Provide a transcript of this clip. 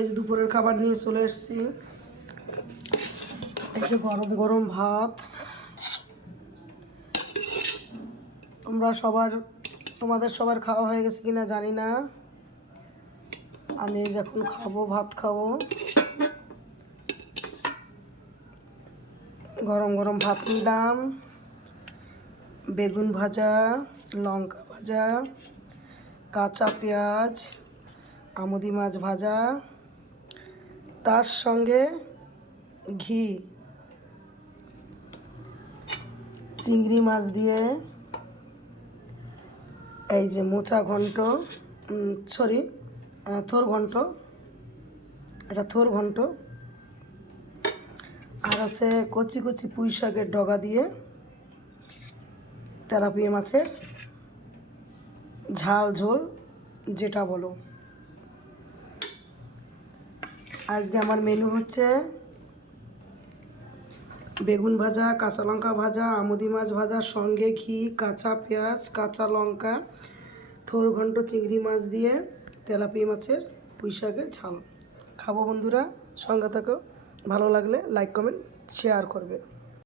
এই যে দুপুরের খাবার নিয়ে চলে এসেছি। এই যে গরম গরম ভাত। তোমাদের সবার খাওয়া হয়ে গেছে কিনা জানি না। আমি যখন খাবো, ভাত খাবো। গরম গরম ভাত নিলাম, বেগুন ভাজা, লঙ্কা ভাজা, কাঁচা পেঁয়াজ, আমুদি মাছ ভাজা, তার সঙ্গে ঘি, চিংড়ি মাছ দিয়ে এই যে মোচা ঘন্ট, থোর ঘন্ট, এটা থোর ঘন্ট। আর হচ্ছে কচি কচি পুঁই শাকের ডগা দিয়ে তেলাপিয়া মাছের ঝাল ঝোল, যেটা বলো। আজকে আমার মেনু হচ্ছে বেগুন ভাজা, কাঁচা লঙ্কা ভাজা, আমুদি মাছ ভাজার সঙ্গে ঘি, কাঁচা পেঁয়াজ, কাঁচা লঙ্কা, থোর ঘন্ট, চিংড়ি মাছ দিয়ে তেলাপিয়া মাছের পুঁই শাকের ঝাল। খাবো বন্ধুরা, সঙ্গে থাকো। ভালো লাগলে লাইক কমেন্ট শেয়ার করবে।